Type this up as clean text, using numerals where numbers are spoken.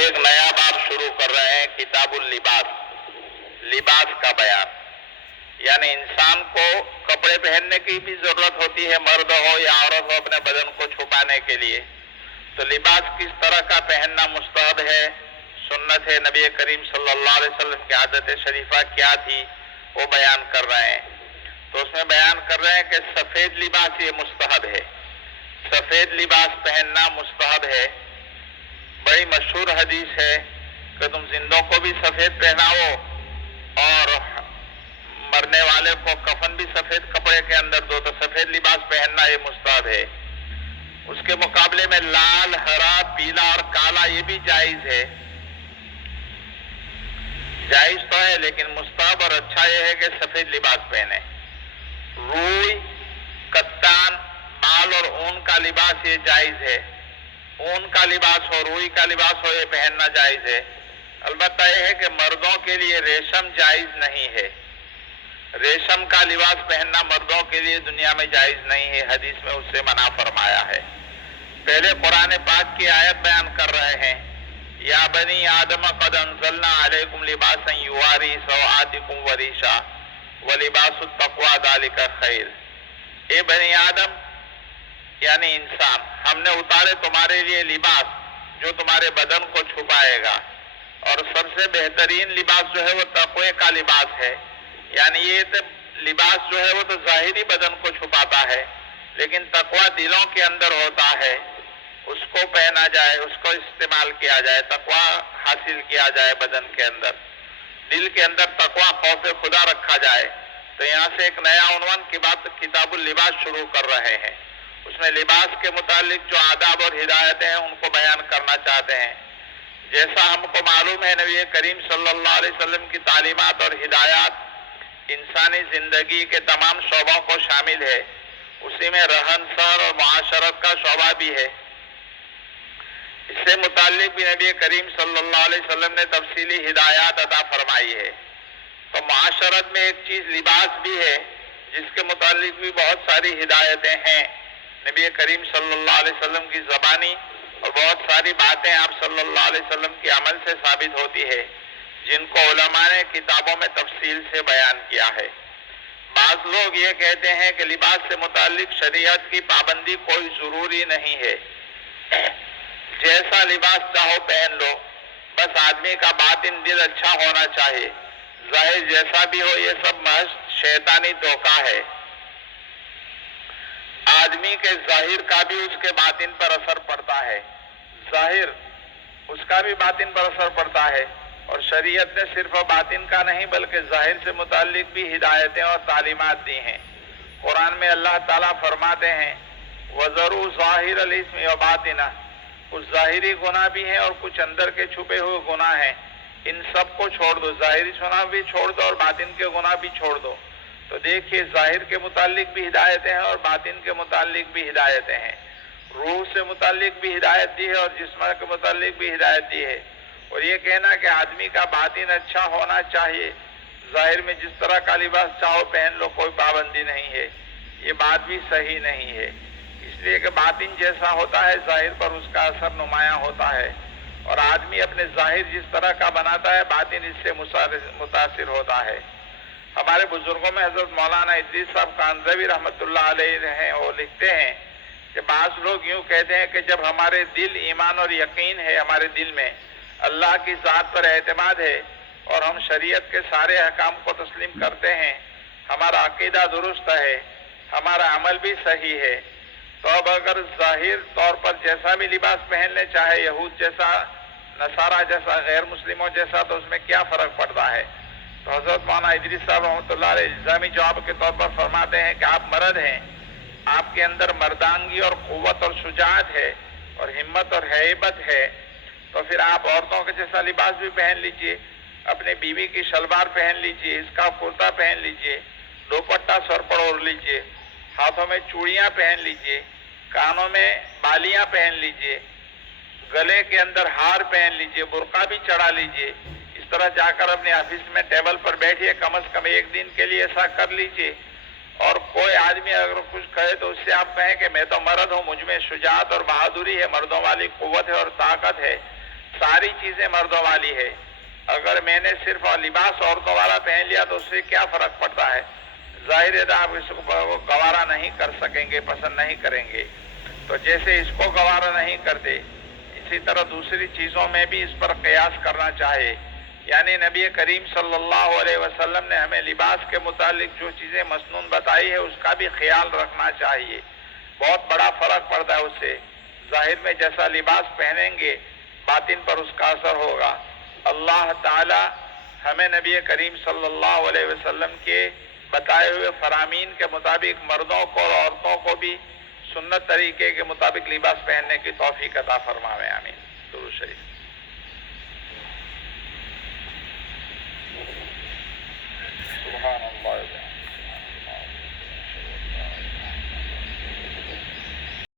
ایک نیا باب شروع کر رہے ہیں، کتاب اللباس، لباس کا بیان۔ یعنی انسان کو کپڑے پہننے کی بھی ضرورت ہوتی ہے، مرد ہو یا عورت ہو، اپنے بدن کو چھپانے کے لیے۔ تو لباس کس طرح کا پہننا مستحب ہے، سنت ہے، نبی کریم صلی اللہ علیہ وسلم کی عادت شریفہ کیا تھی، وہ بیان کر رہے ہیں۔ تو اس میں بیان کر رہے ہیں کہ سفید لباس یہ مستحب ہے، سفید لباس پہننا مستحب ہے۔ بڑی مشہور حدیث ہے کہ تم زندوں کو بھی سفید پہناؤ اور مرنے والے کو کفن بھی سفید کپڑے کے اندر دو، تو سفید لباس پہننا یہ مستحب ہے۔ اس کے مقابلے میں لال، ہرا، پیلا اور کالا یہ بھی جائز ہے، جائز تو ہے لیکن مستحب اور اچھا یہ ہے کہ سفید لباس پہنے۔ روئی، کتان، بال اور اون کا لباس یہ جائز ہے، اون کا لباس ہو، روئی کا لباس ہو، یہ پہننا جائز ہے۔ البتہ یہ ہے کہ مردوں کے لیے ریشم جائز نہیں ہے، ریشم کا لباس پہننا مردوں کے لیے دنیا میں جائز نہیں ہے، حدیث میں اس سے منع فرمایا ہے۔ پہلے قرآن پاک کی آیت بیان کر رہے ہیں، یا بنی آدم قد انزلنا علیکم لباسا یواری سوآتکم وریشا ولباس التقوی ذالک خیر۔ اے بنی آدم یعنی انسان، ہم نے اتارے تمہارے لیے لباس جو تمہارے بدن کو چھپائے گا، اور سب سے بہترین لباس جو ہے وہ تقوی کا لباس ہے۔ یعنی یہ لباس جو ہے وہ تو ظاہری بدن کو چھپاتا ہے، لیکن تقوی دلوں کے اندر ہوتا ہے، اس کو پہنا جائے، اس کو استعمال کیا جائے، تقوی حاصل کیا جائے بدن کے اندر، دل کے اندر تقوی خوف خدا رکھا جائے۔ تو یہاں سے ایک نیا عنوان کی بات کتاب اللباس شروع کر رہے ہیں، اس میں لباس کے متعلق جو آداب اور ہدایتیں ہیں ان کو بیان کرنا چاہتے ہیں۔ جیسا ہم کو معلوم ہے نبی کریم صلی اللہ علیہ وسلم کی تعلیمات اور ہدایات انسانی زندگی کے تمام شعبوں کو شامل ہے، اسی میں رہن سہن اور معاشرت کا شعبہ بھی ہے۔ اس سے متعلق بھی نبی کریم صلی اللہ علیہ وسلم نے تفصیلی ہدایات عطا فرمائی ہے۔ تو معاشرت میں ایک چیز لباس بھی ہے جس کے متعلق بھی بہت ساری ہدایتیں ہیں نبی کریم صلی اللہ علیہ وسلم کی زبانی، اور بہت ساری باتیں آپ صلی اللہ علیہ وسلم کے عمل سے ثابت ہوتی ہے، جن کو علماء نے کتابوں میں تفصیل سے بیان کیا ہے۔ بعض لوگ یہ کہتے ہیں کہ لباس سے متعلق شریعت کی پابندی کوئی ضروری نہیں ہے، جیسا لباس چاہو پہن لو، بس آدمی کا باطن دل اچھا ہونا چاہیے، ظاہر جیسا بھی ہو یہ سب محض شیطانی دھوکہ ہے۔ آدمی کے ظاہر کا بھی اس کے باطن پر اثر پڑتا ہے، ظاہر اس کا بھی باطن پر اثر پڑتا ہے، اور شریعت نے صرف باطن کا نہیں بلکہ ظاہر سے متعلق بھی ہدایتیں اور تعلیمات دی ہیں۔ قرآن میں اللہ تعالیٰ فرماتے ہیں وَذَرُوا ظَاهِرَ الْإِثْمِ وَبَاطِنَهُ، کچھ ظاہری گناہ بھی ہیں اور کچھ اندر کے چھپے ہوئے گناہ ہیں، ان سب کو چھوڑ دو، ظاہری گناہ بھی چھوڑ دو اور باطن کے گناہ بھی چھوڑ دو۔ تو دیکھیے ظاہر کے متعلق بھی ہدایتیں ہیں اور باطن کے متعلق بھی ہدایتیں ہیں، روح سے متعلق بھی ہدایت دی ہے اور جسم کے متعلق بھی ہدایت دی ہے۔ اور یہ کہنا کہ آدمی کا باطن اچھا ہونا چاہیے، ظاہر میں جس طرح کا لباس چاہو پہن لو، کوئی پابندی نہیں ہے، یہ بات بھی صحیح نہیں ہے، اس لیے کہ باطن جیسا ہوتا ہے ظاہر پر اس کا اثر نمایاں ہوتا ہے، اور آدمی اپنے ظاہر جس طرح کا بناتا ہے باطن اس سے متاثر ہوتا ہے۔ ہمارے بزرگوں میں حضرت مولانا ادریس صاحب کانزوی رحمۃ اللہ علیہ ہیں، وہ لکھتے ہیں کہ بعض لوگ یوں کہتے ہیں کہ جب ہمارے دل ایمان اور یقین ہے، ہمارے دل میں اللہ کی ذات پر اعتماد ہے اور ہم شریعت کے سارے احکام کو تسلیم کرتے ہیں، ہمارا عقیدہ درست ہے، ہمارا عمل بھی صحیح ہے، تو اب اگر ظاہر طور پر جیسا بھی لباس پہن لیں، چاہے یہود جیسا، نصارہ جیسا، غیر مسلموں جیسا، تو اس میں کیا فرق پڑتا ہے؟ تو حضرت مولانا ادریس صاحب رحمۃ اللہ علیہ الزامی جواب کے طور پر فرماتے ہیں کہ آپ مرد ہیں، آپ کے اندر مردانگی اور قوت اور شجاعت ہے اور ہمت اور ہیبت ہے، تو پھر آپ عورتوں کے جیسا لباس بھی پہن لیجئے، اپنے بیوی کی شلوار پہن لیجئے، اس کا کرتا پہن لیجئے، دوپٹہ سر پر اوڑھ لیجئے، ہاتھوں میں چوڑیاں پہن لیجئے، کانوں میں بالیاں پہن لیجئے، گلے کے اندر ہار پہن لیجئے، برقع بھی چڑھا لیجئے، اس طرح جا کر اپنے آفس میں ٹیبل پر بیٹھیے، کم از کم ایک دن کے لیے ایسا کر لیجئے۔ اور کوئی آدمی اگر کچھ کہے تو اس سے آپ کہیں کہ میں تو مرد ہوں، مجھ میں شجاعت اور بہادری ہے، مردوں والی قوت ہے اور طاقت ہے، ساری چیزیں مردوں والی ہے. اگر میں نے صرف لباس عورتوں والا پہن لیا تو اس سے کیا فرق پڑتا ہے؟ ظاہر ہے آپ اس کو گوارا نہیں کر سکیں گے، پسند نہیں کریں گے. تو جیسے اس کو گوارا نہیں کرتے اسی طرح دوسری چیزوں میں بھی اس پر قیاس کرنا چاہیے. یعنی نبی کریم صلی اللہ علیہ وسلم نے ہمیں لباس کے متعلق جو چیزیں مسنون بتائی ہے اس کا بھی خیال رکھنا چاہیے. بہت بڑا فرق پڑتا ہے اس سے. ظاہر میں جیسا لباس پہنیں گے باطن پر اس کا اثر ہوگا. اللہ تعالی ہمیں نبی کریم صلی اللہ علیہ وسلم کے بتائے ہوئے فرامین کے مطابق مردوں کو اور عورتوں کو بھی سنت طریقے کے مطابق لباس پہننے کی توفیق عطا فرمائے. آمین. درود شریف. سبحان اللہ.